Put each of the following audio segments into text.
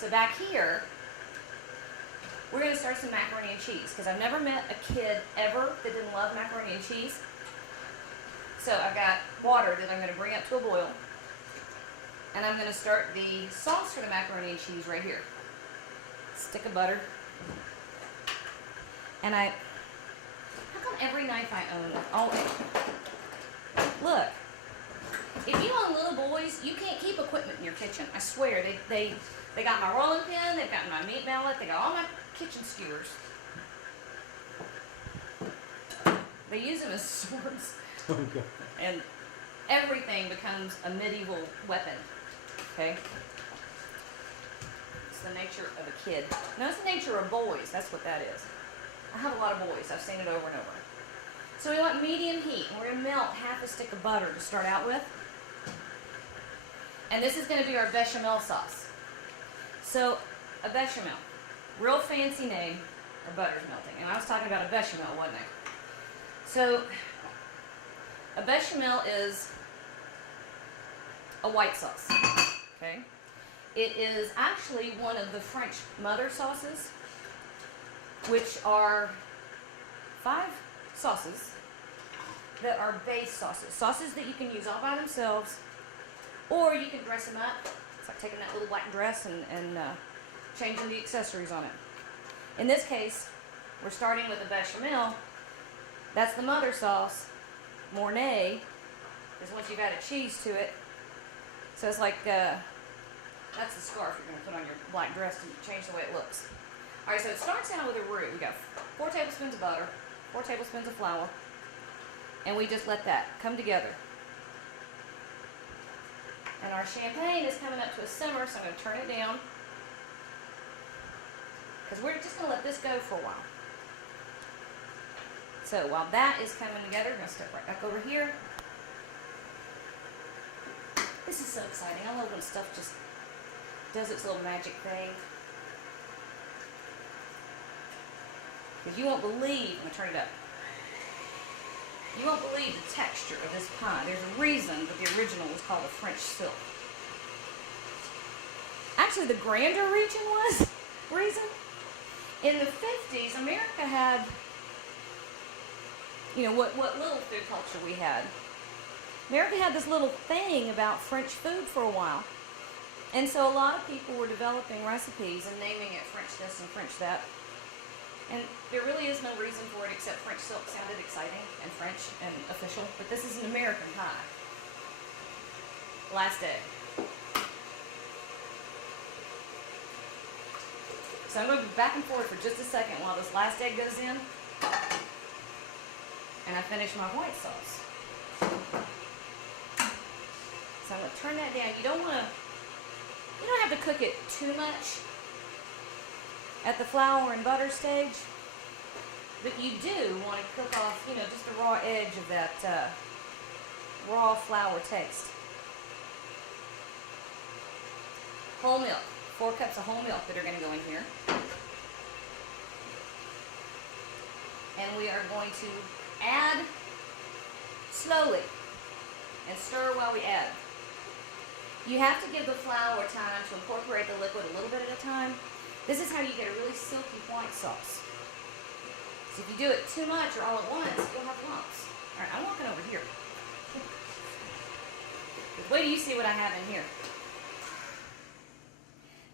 So back here, we're going to start some macaroni and cheese because I've never met a kid ever that didn't love macaroni and cheese. So I've got water that I'm going to bring up to a boil. And I'm going to start the sauce for the macaroni and cheese right here. Stick of butter. And how come every knife I own, always, look, if you own little boys, you can't keep equipment in your kitchen. I swear, they got my rolling pin, they've got my meat mallet, they got all my kitchen skewers. They use them as swords. Okay. And everything becomes a medieval weapon. Okay? It's the nature of a kid. No, it's the nature of boys. That's what that is. I have a lot of boys. I've seen it over and over. So we want medium heat. And we're going to melt half a stick of butter to start out with. And this is going to be our bechamel sauce. So a bechamel, real fancy name, or butter's melting. And I was talking about a bechamel, wasn't I? So a bechamel is a white sauce. Okay? It is actually one of the French mother sauces, which are 5 sauces that are base sauces. Sauces that you can use all by themselves, or you can dress them up. It's like taking that little black dress and changing the accessories on it. In this case, we're starting with a bechamel. That's the mother sauce. Mornay is once you've added cheese to it. So it's like, that's the scarf you're going to put on your black dress to change the way it looks. Alright, so it starts out with a roux. We got 4 tablespoons of butter, 4 tablespoons of flour, and we just let that come together. And our champagne is coming up to a simmer, so I'm going to turn it down. Because we're just going to let this go for a while. So while that is coming together, I'm going to step right back over here. This is so exciting. I love when stuff just does its little magic thing. Because you won't believe, I'm going to turn it up. You won't believe the texture of this pie. There's a reason that the original was called a French silk. Actually, the grander reason. In the 50s, America had, you know, what little food culture we had. America had this little thing about French food for a while. And so a lot of people were developing recipes and naming it French this and French that. And there really is no reason for it except French silk sounded exciting and French and official. But this is an American pie. Last egg. So I'm going to be back and forth for just a second while this last egg goes in. And I finish my white sauce. So I'm going to turn that down. You don't have to cook it too much at the flour and butter stage, but you do want to cook off, you know, just the raw edge of that raw flour taste. Whole milk, 4 cups of whole milk that are going to go in here. And we are going to add slowly and stir while we add. You have to give the flour time to incorporate the liquid a little bit at a time. This is how you get a really silky white sauce. So if you do it too much or all at once, you'll have lumps. All right, I'm walking over here. Wait till you see what I have in here.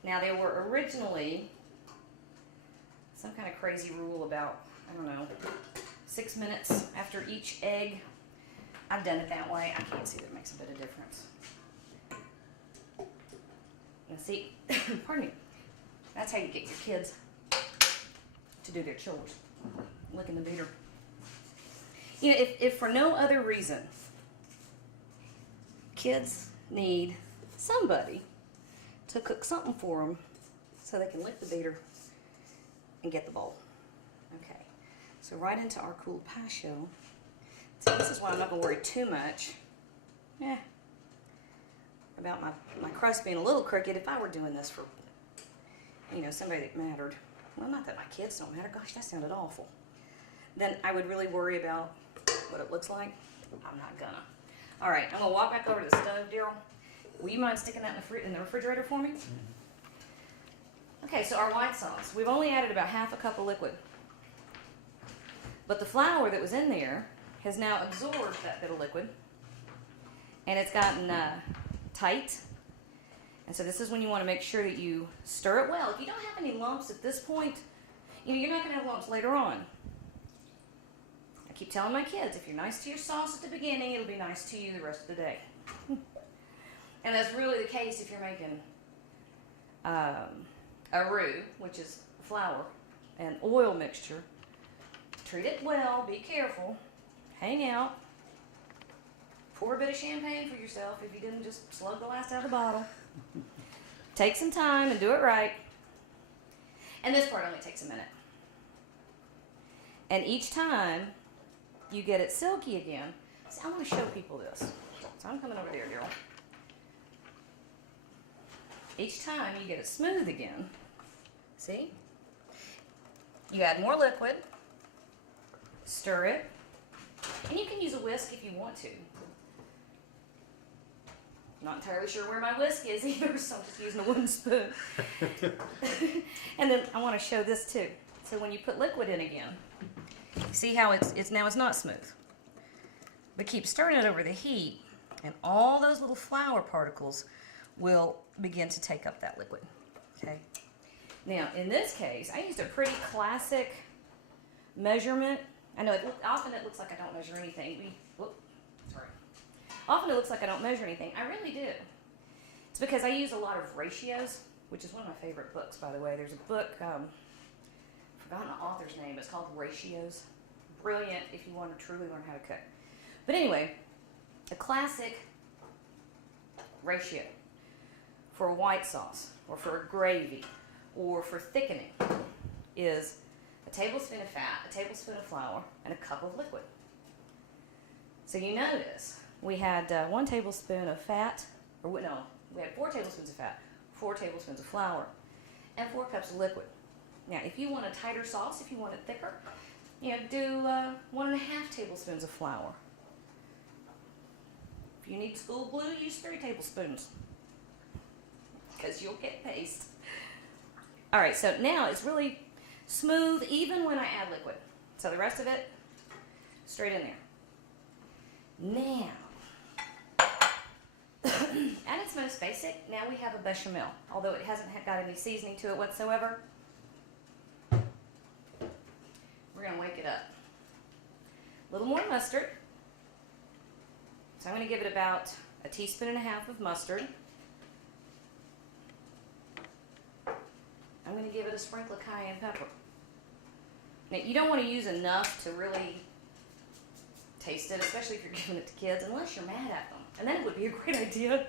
Now, there were originally some kind of crazy rule about, I don't know, 6 minutes after each egg. I've done it that way. I can't see that it makes a bit of difference. Now see, pardon me, that's how you get your kids to do their chores, licking the beater. You know, if for no other reason, kids need somebody to cook something for them so they can lick the beater and get the bowl. Okay, so right into our cool pie show. So this is why I'm not going to worry too much about my crust being a little crooked. If I were doing this for, you know, somebody that mattered, well, not that my kids don't matter, gosh, that sounded awful, then I would really worry about what it looks like. I'm not gonna. All right, I'm gonna walk back over to the stove, Daryl. Will you mind sticking that in the refrigerator for me? Okay, so our white sauce. We've only added about half a cup of liquid. But the flour that was in there has now absorbed that bit of liquid. And it's gotten tight. And so this is when you want to make sure that you stir it well. If you don't have any lumps at this point, you're not going to have lumps later on. I keep telling my kids, if you're nice to your sauce at the beginning, it'll be nice to you the rest of the day. And that's really the case if you're making a roux, which is flour and oil mixture. Treat it well, be careful, hang out, pour a bit of champagne for yourself if you didn't just slug the last out of the bottle. Take some time and do it right. And this part only takes a minute. And each time you get it silky again, see, I want to show people this. So I'm coming over there, girl. Each time you get it smooth again, see? You add more liquid, stir it, and you can use a whisk if you want to. Not entirely sure where my whisk is either, so I'm just using a wooden spoon. And then I want to show this too. So when you put liquid in again, see how it's not smooth. But keep stirring it over the heat, and all those little flour particles will begin to take up that liquid. Okay. Now, in this case, I used a pretty classic measurement. I know often it looks like I don't measure anything. Often it looks like I don't measure anything. I really do. It's because I use a lot of ratios, which is one of my favorite books, by the way. There's a book, I've forgotten the author's name. It's called Ratios. Brilliant if you want to truly learn how to cook. But anyway, a classic ratio for a white sauce or for a gravy or for thickening is a tablespoon of fat, a tablespoon of flour, and a cup of liquid. So you notice we had 1 tablespoon of fat, we had 4 tablespoons of fat, 4 tablespoons of flour, and 4 cups of liquid. Now, if you want a tighter sauce, if you want it thicker, do 1.5 tablespoons of flour. If you need school blue, use 3 tablespoons, because you'll get paste. All right, so now it's really smooth even when I add liquid. So the rest of it, straight in there. Now, at its most basic, now we have a bechamel, although it hasn't got any seasoning to it whatsoever. We're going to wake it up. A little more mustard. So I'm going to give it about 1.5 teaspoons of mustard. I'm going to give it a sprinkle of cayenne pepper. Now, you don't want to use enough to really taste it, especially if you're giving it to kids, unless you're mad at them. And then it would be a great idea.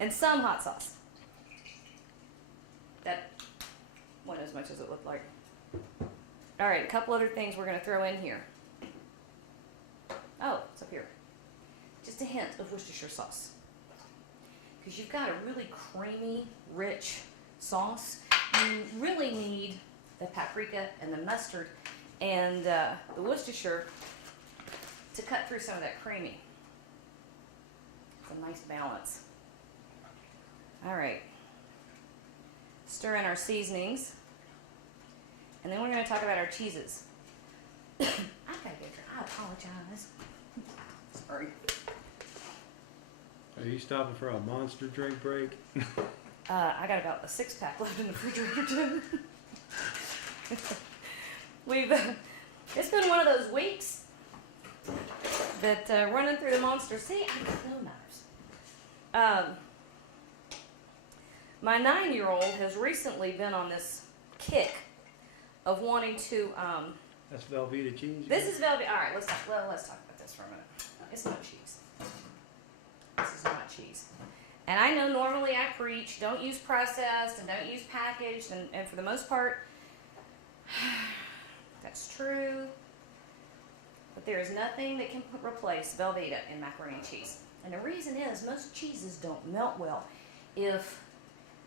And some hot sauce. That wasn't as much as it looked like. All right, a couple other things we're going to throw in here. Oh, it's up here. Just a hint of Worcestershire sauce. Because you've got a really creamy, rich sauce. You really need the paprika and the mustard and the Worcestershire to cut through some of that creamy. It's a nice balance. All right. Stir in our seasonings. And then we're going to talk about our cheeses. I gotta get your, I apologize. Sorry. Are you stopping for a monster drink break? I got about a 6-pack left in the refrigerator too. It's been one of those weeks that running through the monster. See, I got no knives. My 9-year-old has recently been on this kick of wanting to. That's Velveeta cheese. This is Velveeta. All right, let's talk about this for a minute. It's not cheese. This is not cheese. And I know normally I preach, don't use processed and don't use packaged, and for the most part, that's true. But there is nothing that can replace Velveeta in macaroni and cheese. And the reason is most cheeses don't melt well if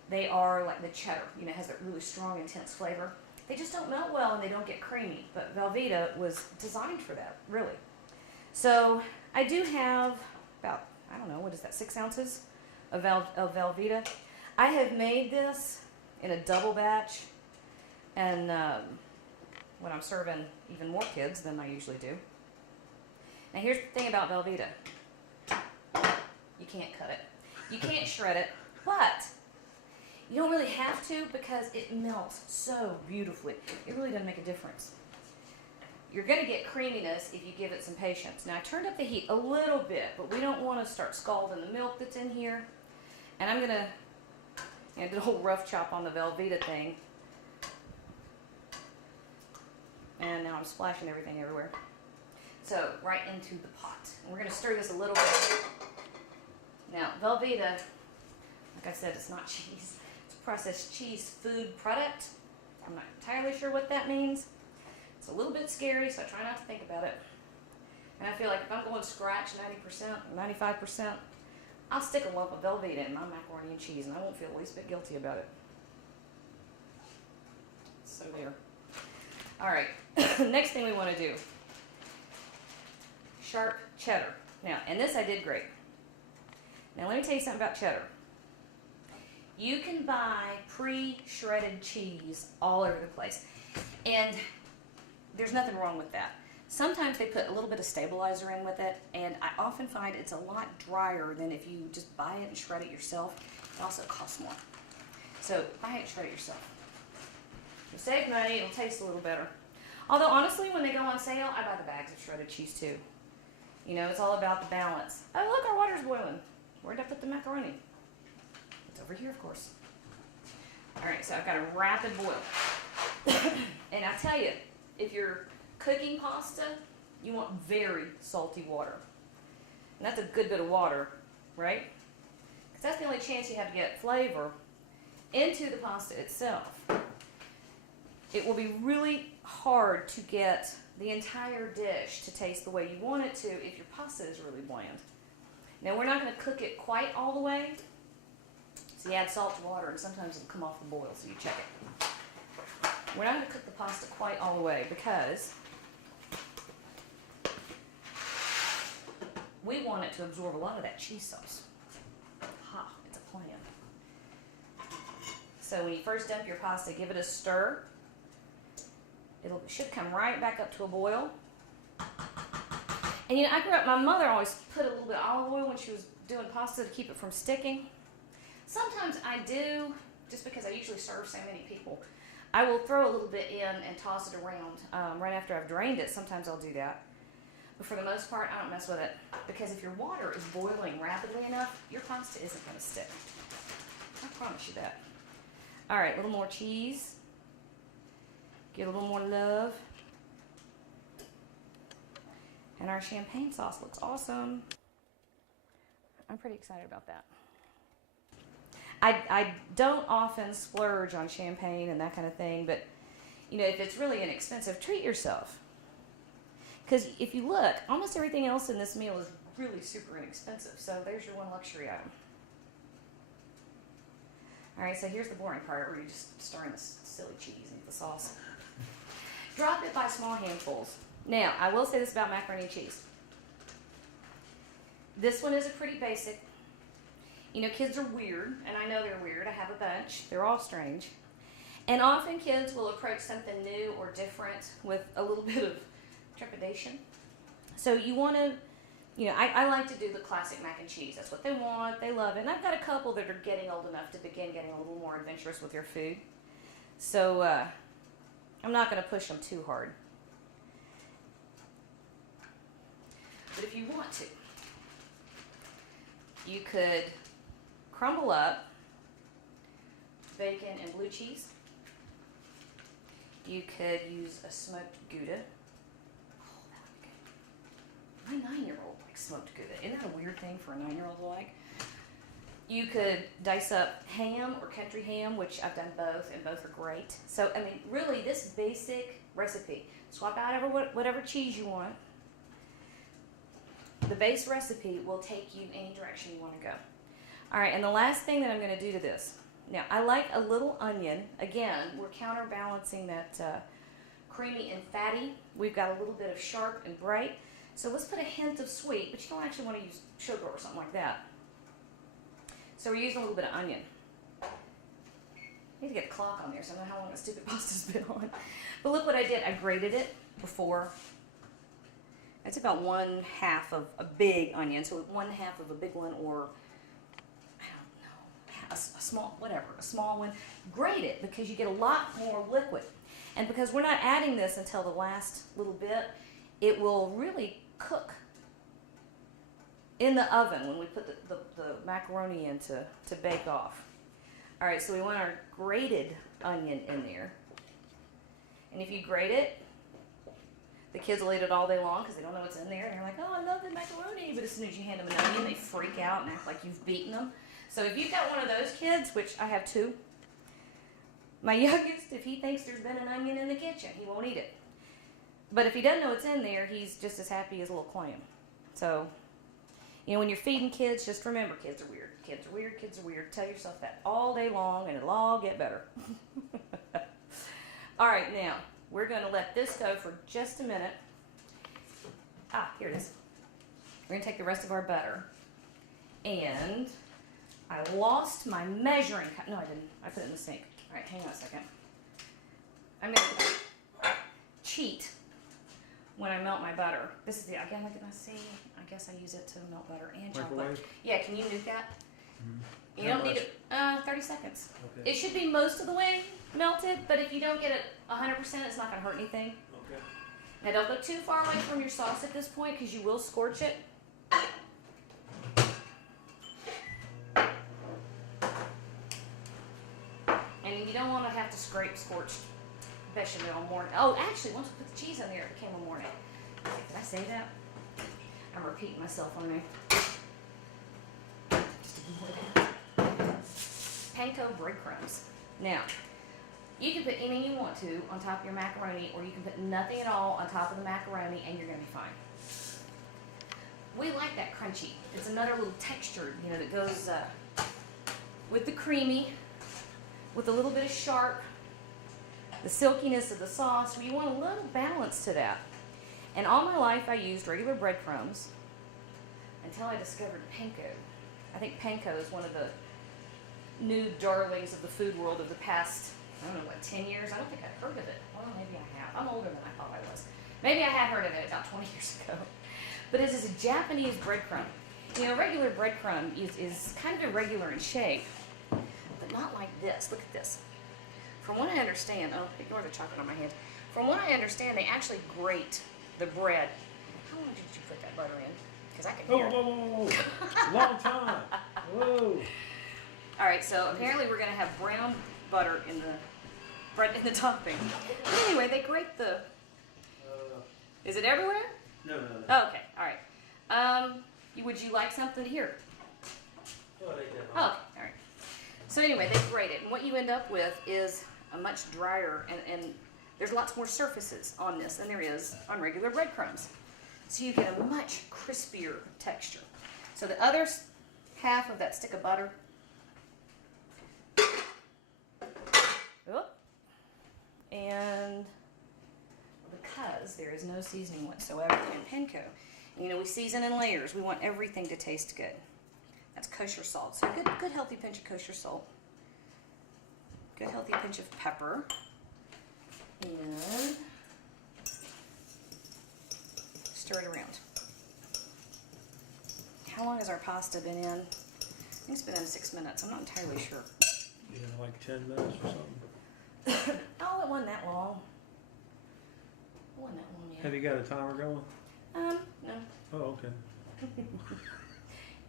they are like the cheddar, has that really strong, intense flavor. They just don't melt well and they don't get creamy. But Velveeta was designed for that, really. So I do have about, 6 ounces of Velveeta. I have made this in a double batch, and when I'm serving even more kids than I usually do. Now here's the thing about Velveeta. You can't cut it. You can't shred it, but you don't really have to because it melts so beautifully. It really doesn't make a difference. You're going to get creaminess if you give it some patience. Now I turned up the heat a little bit, but we don't want to start scalding the milk that's in here. And I'm going to do a whole rough chop on the Velveeta thing. And now I'm splashing everything everywhere. So right into the pot. And we're going to stir this a little bit. Now Velveeta, like I said, it's not cheese. It's a processed cheese food product. I'm not entirely sure what that means. It's a little bit scary, so I try not to think about it. And I feel like if I'm going scratch 90% or 95%, I'll stick a lump of Velveeta in my macaroni and cheese, and I won't feel the least bit guilty about it. So there. All right, next thing we want to do, sharp cheddar. Now, and this I did great. Now let me tell you something about cheddar. You can buy pre-shredded cheese all over the place, and there's nothing wrong with that. Sometimes they put a little bit of stabilizer in with it, and I often find it's a lot drier than if you just buy it and shred it yourself. It also costs more. So buy it and shred it yourself. You'll save money, it'll taste a little better. Although honestly, when they go on sale, I buy the bags of shredded cheese too. You know, it's all about the balance. Oh look, our water's boiling. Where'd I put the macaroni? It's over here, of course. All right, so I've got a rapid boil. And I tell you, if you're cooking pasta, you want very salty water. And that's a good bit of water, right? Because that's the only chance you have to get flavor into the pasta itself. It will be really hard to get the entire dish to taste the way you want it to if your pasta is really bland. Now we're not going to cook it quite all the way, so you add salt to water and sometimes it'll come off the boil, so you check it. We're not going to cook the pasta quite all the way because we want it to absorb a lot of that cheese sauce. Ha, it's a plan. So when you first dump your pasta, give it a stir. It should come right back up to a boil. And you know, I grew up, my mother always put a little bit of olive oil when she was doing pasta to keep it from sticking. Sometimes I do, just because I usually serve so many people. I will throw a little bit in and toss it around right after I've drained it. Sometimes I'll do that. But for the most part, I don't mess with it. Because if your water is boiling rapidly enough, your pasta isn't going to stick. I promise you that. All right, a little more cheese. Get a little more love. And our champagne sauce looks awesome. I'm pretty excited about that. I don't often splurge on champagne and that kind of thing, but you know, if it's really inexpensive, treat yourself. Because if you look, almost everything else in this meal is really super inexpensive. So there's your one luxury item. All right, so here's the boring part where you're just stirring this silly cheese into the sauce. Drop it by small handfuls. Now, I will say this about macaroni and cheese. This one is a pretty basic. You know, kids are weird, and I know they're weird. I have a bunch. They're all strange. And often kids will approach something new or different with a little bit of trepidation. So you want to, you know, I like to do the classic mac and cheese. That's what they want. They love it. And I've got a couple that are getting old enough to begin getting a little more adventurous with their food. So I'm not going to push them too hard. But if you want to, you could crumble up bacon and blue cheese. You could use a smoked Gouda. Oh, that would be good. My 9-year-old likes smoked Gouda. Isn't that a weird thing for a 9-year-old to like? You could dice up ham or country ham, which I've done both, and both are great. So, I mean, really, this basic recipe, swap out whatever cheese you want. The base recipe will take you any direction you want to go. All right, and the last thing that I'm going to do to this. Now, I like a little onion. Again, we're counterbalancing that creamy and fatty. We've got a little bit of sharp and bright. So let's put a hint of sweet, but you don't actually want to use sugar or something like that. So we're using a little bit of onion. I need to get a clock on there, so I don't know how long the stupid pasta's been on. But look what I did. I grated it before. It's about 1/2 of a big onion, so 1/2 of a big one, or I don't know, a small, whatever, a small one. Grate it because you get a lot more liquid. And because we're not adding this until the last little bit, it will really cook in the oven when we put the macaroni in to bake off. All right, so we want our grated onion in there. And if you grate it, the kids will eat it all day long because they don't know what's in there. And they're like, oh, I love the macaroni. But as soon as you hand them an onion, they freak out and act like you've beaten them. So if you've got one of those kids, which I have 2, my youngest, if he thinks there's been an onion in the kitchen, he won't eat it. But if he doesn't know what's in there, he's just as happy as a little clam. So, you know, when you're feeding kids, just remember, kids are weird. Kids are weird, kids are weird. Tell yourself that all day long, and it'll all get better. All right, now, we're going to let this go for just a minute. Ah, here it is. We're going to take the rest of our butter. And I lost my measuring cup. No, I didn't. I put it in the sink. All right, hang on a second. I'm going to cheat when I melt my butter. This is the, again, look at my see. I guess I use it to melt butter and chocolate. Microwave? Yeah, can you nuke that? Mm-hmm. You don't need it, 30 seconds. Okay. It should be most of the way melted, but if you don't get it 100%, it's not going to hurt anything. Okay. Now don't go too far away from your sauce at this point because you will scorch it. And you don't want to have to scrape scorched bechamel more. Oh, actually, once we put the cheese in there, it became a morning. Did I say that? I'm repeating myself on me. Just ignore that. Panko breadcrumbs. Now, you can put anything you want to on top of your macaroni, or you can put nothing at all on top of the macaroni, and you're going to be fine. We like that crunchy. It's another little texture, you know, that goes with the creamy, with a little bit of sharp, the silkiness of the sauce. You want a little balance to that. And all my life I used regular breadcrumbs until I discovered panko. I think panko is one of the new darlings of the food world of the past, I don't know, what, 10 years? I don't think I've heard of it. Well, maybe I have. I'm older than I thought I was. Maybe I had heard of it about 20 years ago. But it is a Japanese breadcrumb. You know, regular breadcrumb is kind of irregular in shape, but not like this. Look at this. From what I understand, oh, ignore the chocolate on my hand. From what I understand, they actually grate the bread. How long did you put that butter in? Because I can hear it. Whoa. Long time. Whoa. All right, so apparently we're going to have brown butter in the bread in the topping. But anyway, they grate the. Is it everywhere? No. Oh, okay, all right. Would you like something here? Oh, okay, all right. So anyway, they grate it, and what you end up with is a much drier, and there's lots more surfaces on this than there is on regular breadcrumbs. So you get a much crispier texture. So the other half of that stick of butter, and because there is no seasoning whatsoever in panko, you know, we season in layers. We want everything to taste good. That's kosher salt. So good healthy pinch of kosher salt. Good healthy pinch of pepper. And stir it around. How long has our pasta been in? I think it's been in 6 minutes. I'm not entirely sure. Yeah, like 10 minutes or something. Oh, it wasn't that long. It wasn't that long yet. Have you got a timer going? No. Oh, okay.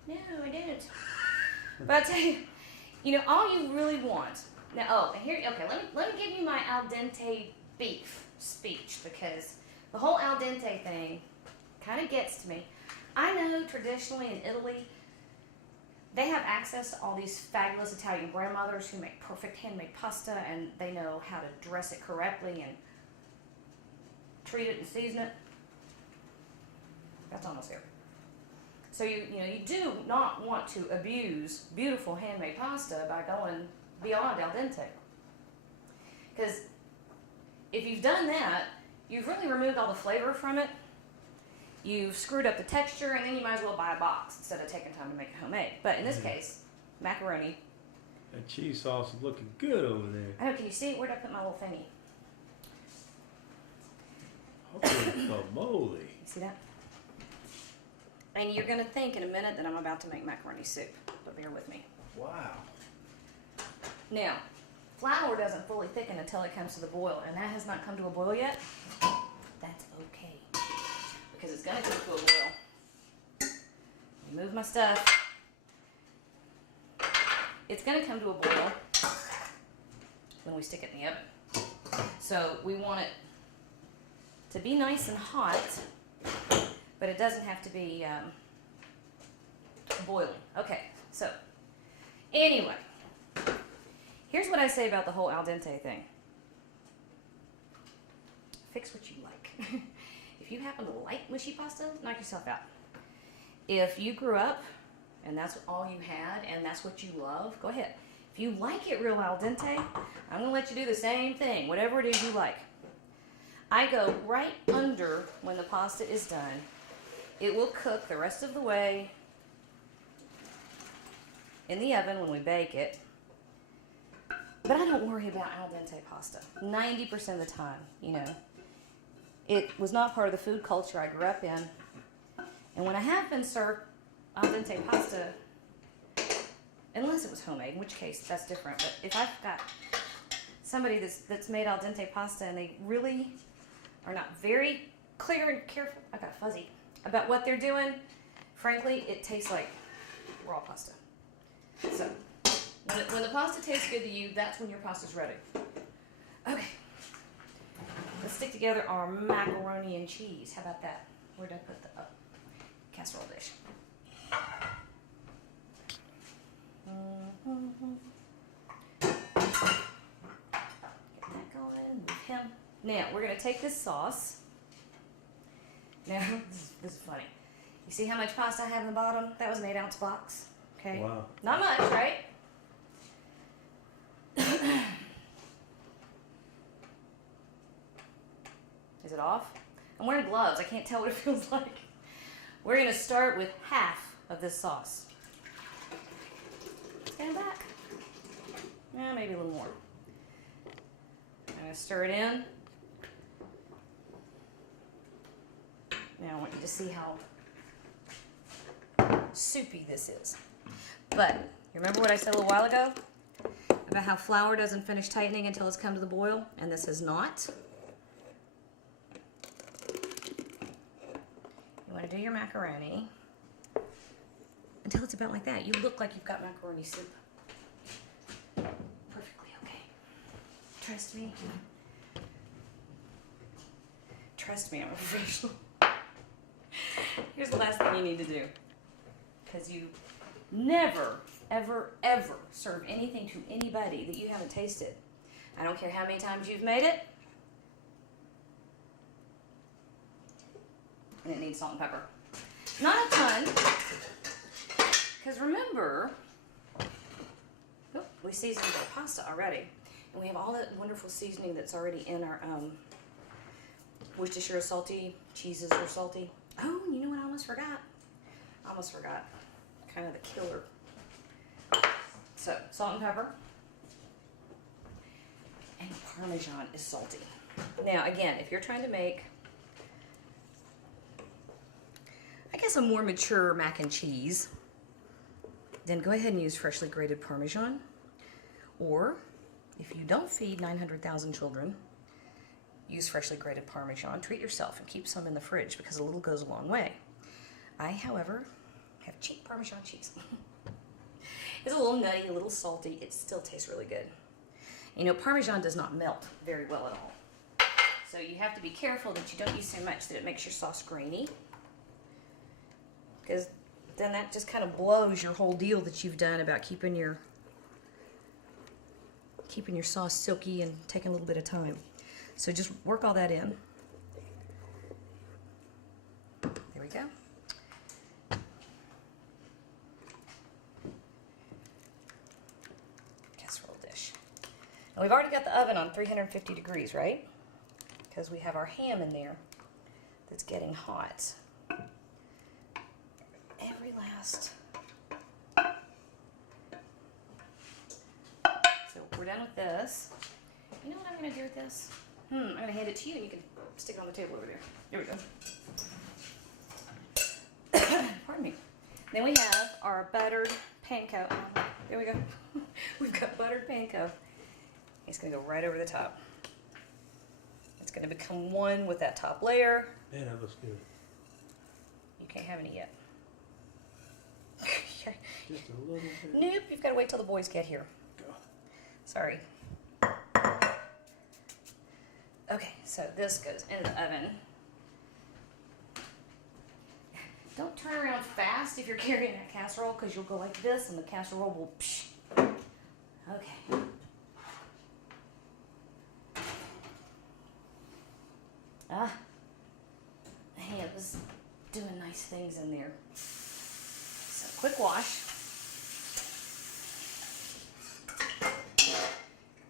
No, I didn't. But I tell you, you know, all you really want. Now, oh, and here, okay, let me give you my al dente beef speech, because the whole al dente thing kind of gets to me. I know traditionally in Italy, they have access to all these fabulous Italian grandmothers who make perfect handmade pasta, and they know how to dress it correctly and treat it and season it. That's almost there. So you do not want to abuse beautiful handmade pasta by going beyond al dente. Because if you've done that, you've really removed all the flavor from it. You've screwed up the texture, and then you might as well buy a box instead of taking time to make it homemade. But in this case, macaroni, That cheese sauce is looking good over there. I know, can you see it? Where'd I put my little thingy? Holy moly. You see that? And you're going to think in a minute that I'm about to make macaroni soup, but bear with me. Wow. Now, flour doesn't fully thicken until it comes to the boil, and that has not come to a boil yet. That's okay, because it's going to come to a boil. Remove my stuff. It's going to come to a boil when we stick it in the oven. So we want it to be nice and hot, but it doesn't have to be boiling. Okay, so anyway, here's what I say about the whole al dente thing. Fix what you like. If you happen to like mushy pasta, knock yourself out. If you grew up and that's all you had and that's what you love, go ahead. If you like it real al dente, I'm gonna let you do the same thing, whatever it is you like. I go right under when the pasta is done. It will cook the rest of the way in the oven when we bake it. But I don't worry about al dente pasta 90% of the time, you know. It was not part of the food culture I grew up in. And when I have been served al dente pasta, unless it was homemade, in which case that's different. But if I've got somebody that's made al dente pasta and they really are not very clear and careful, I got fuzzy, about what they're doing, frankly, it tastes like raw pasta. So, when the pasta tastes good to you, that's when your pasta's ready. Okay. Let's stick together our macaroni and cheese. How about that? Where'd I put the casserole dish? Get that going with him. Now, we're going to take this sauce. Now, this is funny. You see how much pasta I have in the bottom? That was an 8-ounce box. Okay? Wow. Not much, right? Is it off? I'm wearing gloves. I can't tell what it feels like. We're going to start with half of this sauce. Stand back. Yeah, maybe a little more. I'm going to stir it in. Now I want you to see how soupy this is. But you remember what I said a little while ago about how flour doesn't finish tightening until it's come to the boil, and this has not. You want to do your macaroni until it's about like that. You look like you've got macaroni soup. Perfectly okay. Trust me. Trust me, I'm a professional. Here's the last thing you need to do. Because you never, ever, ever serve anything to anybody that you haven't tasted. I don't care how many times you've made it. And it needs salt and pepper. Not a ton. Because remember, we seasoned our pasta already. And we have all that wonderful seasoning that's already in our Worcestershire salty, cheeses are salty. Oh, and you know what I almost forgot? I almost forgot. Kind of the killer. So, salt and pepper. And Parmesan is salty. Now, again, if you're trying to make, I guess, a more mature mac and cheese, then go ahead and use freshly grated Parmesan. Or, if you don't feed 900,000 children, use freshly grated Parmesan. Treat yourself and keep some in the fridge because a little goes a long way. I, however, have cheap Parmesan cheese. It's a little nutty, a little salty. It still tastes really good. You know, Parmesan does not melt very well at all. So you have to be careful that you don't use so much that it makes your sauce grainy. Because then that just kind of blows your whole deal that you've done about keeping your sauce silky and taking a little bit of time. So just work all that in. There we go. Casserole dish. And we've already got the oven on 350 degrees, right? Because we have our ham in there that's getting hot. Every last done with this. You know what I'm gonna do with this? I'm gonna hand it to you and you can stick it on the table over there. There we go. Pardon me. Then we have our buttered panko. There we go. We've got buttered panko. It's gonna go right over the top. It's gonna become one with that top layer. Man, that looks good. You can't have any yet. Just a little bit. Nope, you've got to wait till the boys get here. Go. Sorry. Okay, so this goes into the oven. Don't turn around fast if you're carrying that casserole because you'll go like this and the casserole will psh. Okay. The hand was doing nice things in there. So quick wash.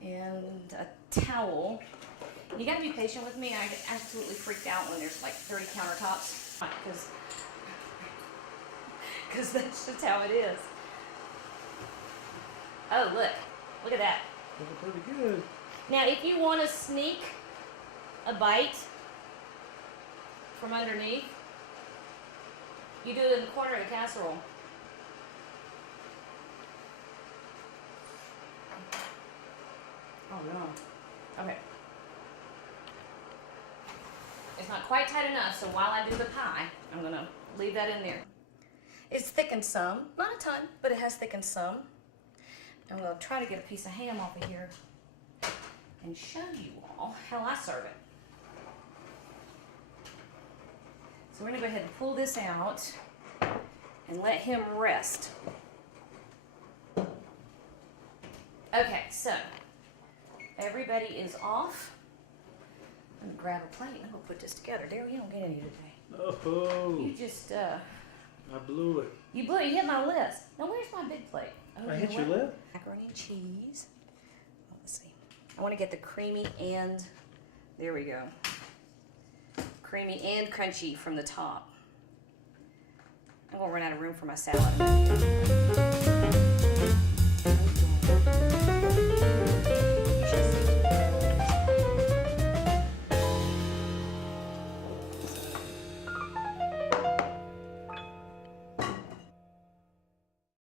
And a towel. You gotta be patient with me. I get absolutely freaked out when there's like dirty countertops because that's just how it is. Oh, look at that. Looking pretty good. Now, if you want to sneak a bite from underneath, you do it in the corner of the casserole. Oh no. Okay. It's not quite tight enough, so while I do the pie, I'm gonna leave that in there. It's thickened some, not a ton, but it has thickened some. I'm gonna try to get a piece of ham off of here and show you all how I serve it. So we're gonna go ahead and pull this out and let him rest. Okay, so everybody is off. I'm gonna grab a plate. I'm gonna put this together. Daryl, you don't get any today. Oh, You just I blew it. you blew it. You hit my list. Now where's my big plate? Oh, I you hit know your what? lip? Macaroni and cheese. Let's see. I want to get the creamy and there we go. Creamy and crunchy from the top. I'm gonna run out of room for my salad.